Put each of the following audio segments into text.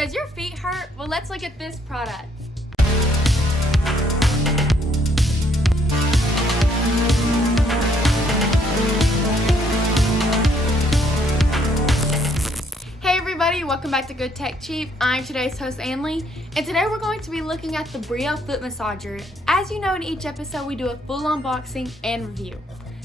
Does your feet hurt? Well, let's look at this product. Hey everybody, welcome back to Good Tech Cheap. I'm today's host, Anley, and today we're going to be looking at the Breo foot massager. As you know, in each episode we do a full unboxing and review.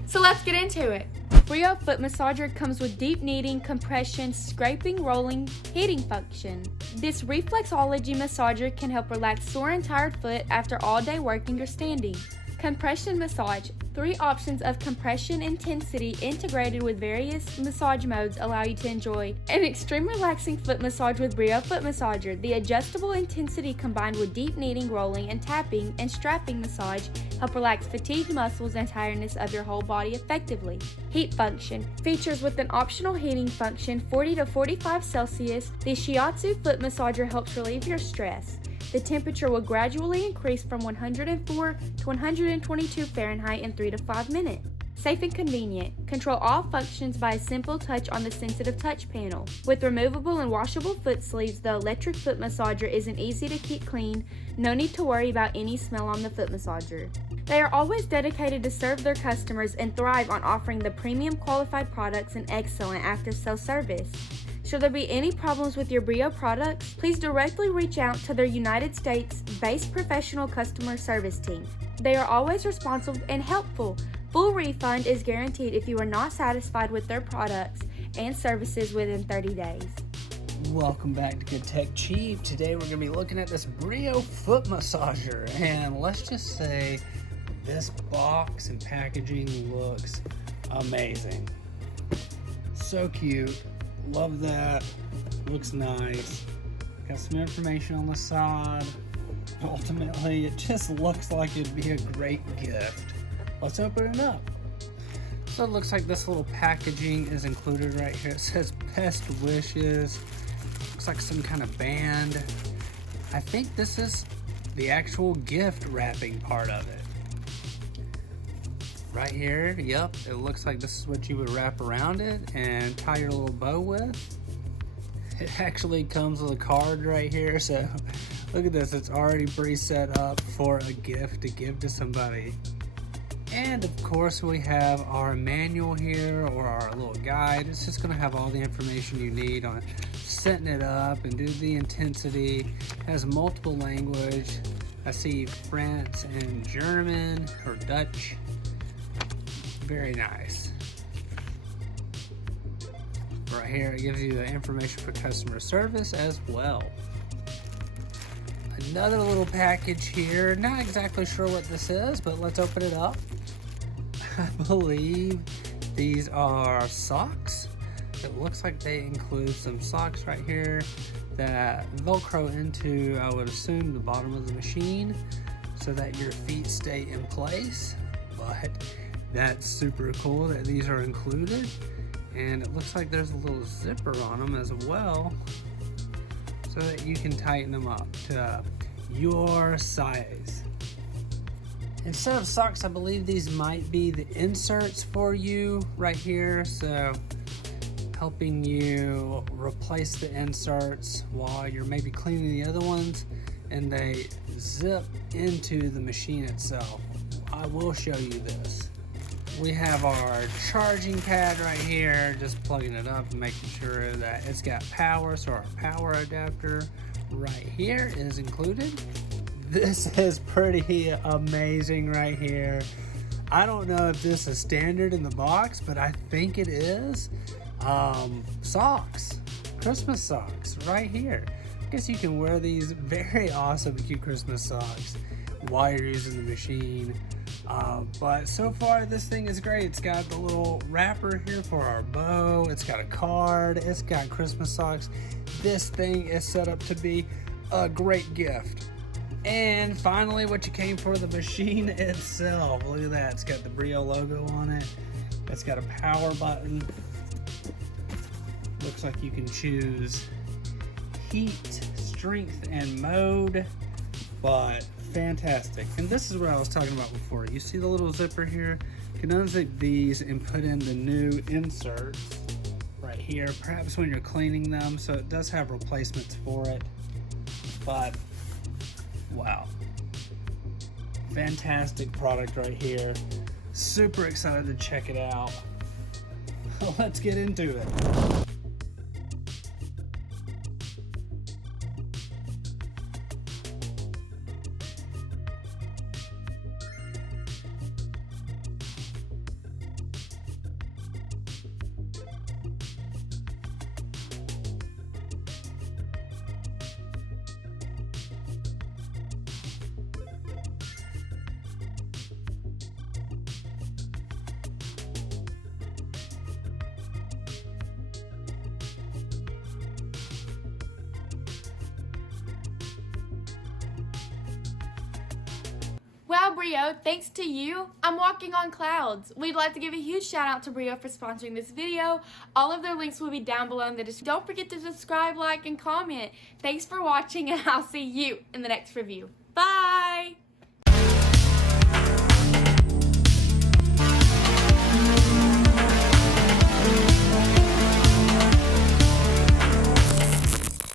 So let's get into it. Breo foot massager comes with deep kneading, compression, scraping, rolling, heating function. This reflexology massager can help relax sore and tired foot after all day working or standing. Compression massage. 3 options of compression intensity integrated with various massage modes allow you to enjoy an extreme relaxing foot massage with Breo foot massager. The adjustable intensity combined with deep kneading, rolling, and tapping and strapping massage help relax fatigued muscles and tiredness of your whole body effectively. Heat function. Features with an optional heating function 40 to 45 Celsius. The shiatsu foot massager helps relieve your stress. The temperature will gradually increase from 104 to 122 Fahrenheit in 3 to 5 minutes. Safe and convenient. Control all functions by a simple touch on the sensitive touch panel. With removable and washable foot sleeves, the electric foot massager isn't easy to keep clean. No need to worry about any smell on the foot massager. They are always dedicated to serve their customers and thrive on offering the premium qualified products and excellent after-sale service. Should there be any problems with your Breo products, please directly reach out to their United States-based professional customer service team. They are always responsive and helpful. Full refund is guaranteed if you are not satisfied with their products and services within 30 days. Welcome back to Good Tech Cheap. Today we're going to be looking at this Breo foot massager, and let's just say this box and packaging looks amazing. So cute. Love that. Looks nice. Got some information on the side. Ultimately, it just looks like it'd be a great gift. Let's open it up. So it looks like this little packaging is included right here. It says best wishes. Looks like some kind of band. I think this is the actual gift wrapping part of it. Right here, yep, it looks like this is what you would wrap around it and tie your little bow with. It actually comes with a card right here, so look at this, it's already pre-set up for a gift to give to somebody. And of course we have our manual here, or our little guide. It's just gonna have all the information you need on setting it up and do the intensity. It has multiple language. I see French and German or Dutch. Very nice. Right here it gives you the information for customer service as well. Another little package here. Not exactly sure what this is, but let's open it up. I believe these are socks. It looks like they include some socks right here that Velcro into, I would assume, the bottom of the machine so that your feet stay in place. But that's super cool that these are included, and it looks like there's a little zipper on them as well so that you can tighten them up to your size. Instead of socks, I believe these might be the inserts for you right here, so helping you replace the inserts while you're maybe cleaning the other ones, and they zip into the machine itself. I will show you this. We have our charging pad right here, just plugging it up and making sure that it's got power, so our power adapter right here is included. This is pretty amazing right here. I don't know if this is standard in the box, but I think it is. Socks, Christmas socks right here. I guess you can wear these very awesome cute Christmas socks while you're using the machine. But so far this thing is great. It's got the little wrapper here for our bow. It's got a card. It's got Christmas socks. This thing is set up to be a great gift. And finally, what you came for, the machine itself. Look at that. It's got the Breo logo on it. It's got a power button. Looks like you can choose heat, strength, and mode. But fantastic. And this is what I was talking about before. You see the little zipper here? You can unzip these and put in the new inserts right here, perhaps when you're cleaning them, so it does have replacements for it. But wow, fantastic product right here. Super excited to check it out. Let's get into it. Wow, Breo, thanks to you, I'm walking on clouds. We'd like to give a huge shout out to Breo for sponsoring this video. All of their links will be down below in the description. Don't forget to subscribe, like, and comment. Thanks for watching, and I'll see you in the next review. Bye!